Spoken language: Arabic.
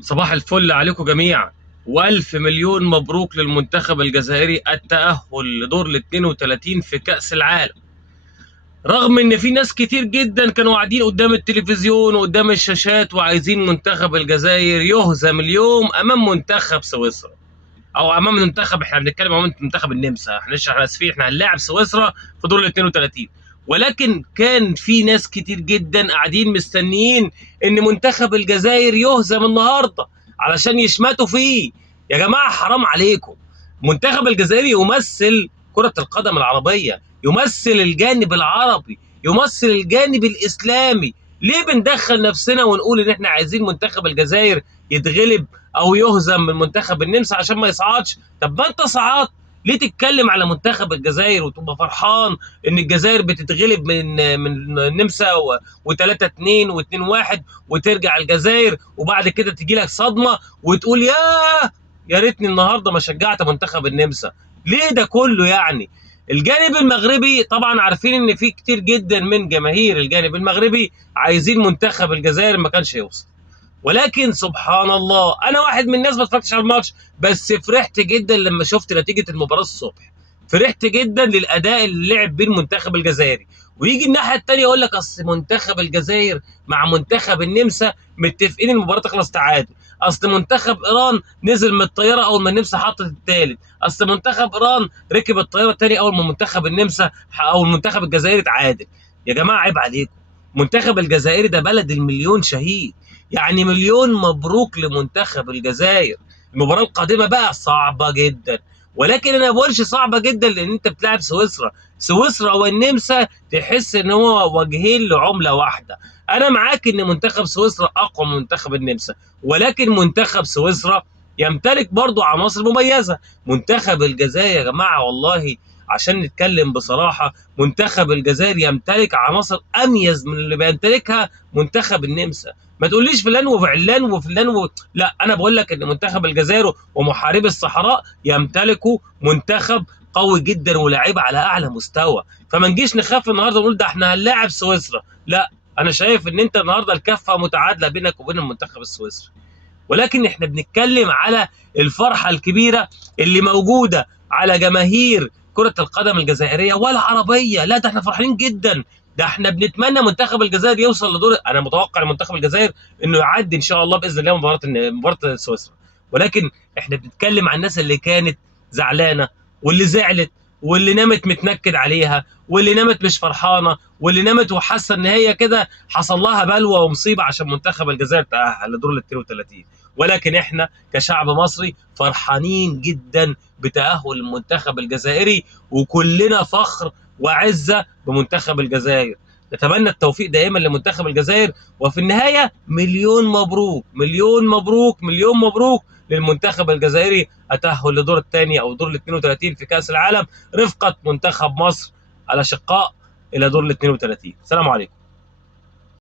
صباح الفل عليكم جميعا، والف مليون مبروك للمنتخب الجزائري التأهل لدور ال 32 في كأس العالم. رغم ان في ناس كتير جدا كانوا قاعدين قدام التلفزيون وقدام الشاشات وعايزين منتخب الجزائر يهزم اليوم امام منتخب سويسرا، او امام منتخب، احنا بنتكلم عن منتخب النمسا، احنا اسفين، احنا هنلاعب سويسرا في دور ال 32. ولكن كان في ناس كتير جدا قاعدين مستنيين ان منتخب الجزائر يهزم النهارده علشان يشمتوا فيه. يا جماعه حرام عليكم، منتخب الجزائري يمثل كرة القدم العربية، يمثل الجانب العربي، يمثل الجانب الإسلامي. ليه بندخل نفسنا ونقول ان احنا عايزين منتخب الجزائر يتغلب او يهزم من منتخب النمسا عشان ما يصعدش؟ طب ما انت صعدت، ليه تتكلم على منتخب الجزائر وتبقى فرحان ان الجزائر بتتغلب من النمسا و3-2 و2-1 وترجع الجزائر وبعد كده تجي لك صدمه وتقول يا ريتني النهارده ما شجعت منتخب النمسا؟ ليه ده كله يعني؟ الجانب المغربي طبعا عارفين ان في كتير جدا من جماهير الجانب المغربي عايزين منتخب الجزائر ما كانش يوصل. ولكن سبحان الله، انا واحد من الناس ما اتفرجتش على الماتش، بس فرحت جدا لما شفت نتيجه المباراه الصبح. فرحت جدا للاداء اللي لعب بيه المنتخب الجزائري. ويجي الناحيه الثانيه يقول لك اصل منتخب الجزائر مع منتخب النمسا متفقين المباراه تخلص تعادل، اصل منتخب ايران نزل من الطياره اول ما النمسا حطت الثالث، اصل منتخب ايران ركب الطياره الثانيه اول ما منتخب النمسا او المنتخب الجزائري تعادل. يا جماعه عيب عليكم، منتخب الجزائري ده بلد المليون شهيد، يعني مليون مبروك لمنتخب الجزائر. المباراة القادمة بقى صعبة جدا، ولكن انا ما بقولش صعبة جدا لان انت بتلعب سويسرا. سويسرا والنمسا تحس ان هو وجهين لعملة واحدة. انا معاك ان منتخب سويسرا اقوى من منتخب النمسا، ولكن منتخب سويسرا يمتلك برضو عناصر مميزة. منتخب الجزائر يا جماعة والله عشان نتكلم بصراحة، منتخب الجزائر يمتلك عناصر اميز من اللي بيمتلكها منتخب النمسا. ما تقوليش فلان وفعلان وفلان لا، انا بقول لك ان منتخب الجزائر ومحاربي الصحراء يمتلكوا منتخب قوي جدا ولاعيبه على اعلى مستوى. فما نجيش نخاف النهارده ونقول ده احنا هنلاعب سويسرا، لا. انا شايف ان انت النهارده الكفه متعادله بينك وبين المنتخب السويسري، ولكن احنا بنتكلم على الفرحه الكبيره اللي موجوده على جماهير كره القدم الجزائريه والعربيه. لا ده احنا فرحانين جدا، ده احنا بنتمنى منتخب الجزائر يوصل لدور، انا متوقع لمنتخب الجزائر انه يعدي ان شاء الله باذن الله مباراه سويسرا. ولكن احنا بنتكلم عن الناس اللي كانت زعلانه واللي زعلت واللي نامت متنكد عليها واللي نامت مش فرحانه واللي نامت وحاسه ان هي كده حصل لها بلوى ومصيبه عشان منتخب الجزائر تاهل لدور ال 32. ولكن احنا كشعب مصري فرحانين جدا بتاهل المنتخب الجزائري، وكلنا فخر وعزه بمنتخب الجزائر. نتمنى التوفيق دائما لمنتخب الجزائر، وفي النهايه مليون مبروك مليون مبروك مليون مبروك للمنتخب الجزائري التأهل لدور الثاني او دور ال 32 في كأس العالم رفقة منتخب مصر الاشقاء الى دور ال 32. السلام عليكم.